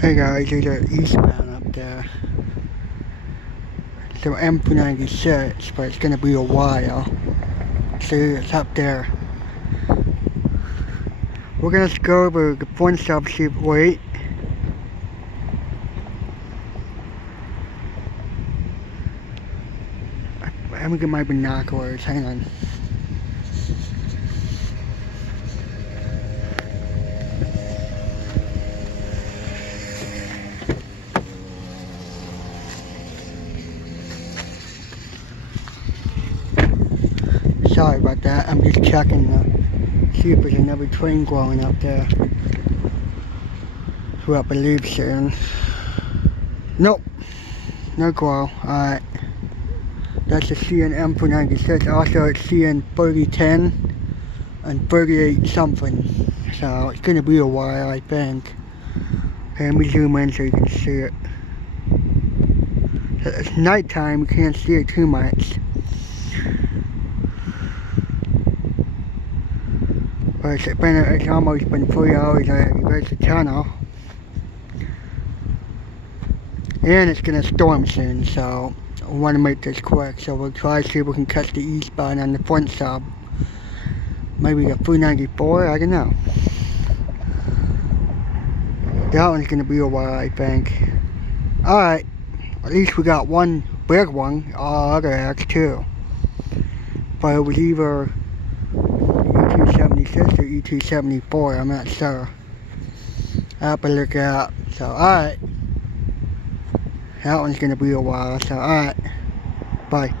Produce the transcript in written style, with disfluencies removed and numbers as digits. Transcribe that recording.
Hey guys, there's an eastbound up there. So M396, but it's gonna be a while. See, it's up there. We're gonna go over the front stop, see wait. I'm gonna get my binoculars, hang on. Sorry about that, I'm just checking to see if there's another train going up there. Who I believe soon. Nope, no glow. Alright. That's a CN M396, also it's CN 3010 and 38 something. So it's gonna be a while, I think. Okay, let me zoom in so you can see it. It's nighttime, you can't see it too much. But it's almost been 3 hours already. There's the tunnel. And it's gonna storm soon, so I want to make this quick. So we'll try to see if we can catch the eastbound on the front sub. Maybe a 394, I don't know. That one's gonna be a while, I think. Alright, at least we got one big one, all other acts too. But it was either E276 or E274, I'm not sure. I have to look it up. So, alright. That one's gonna be a while, so alright. Bye.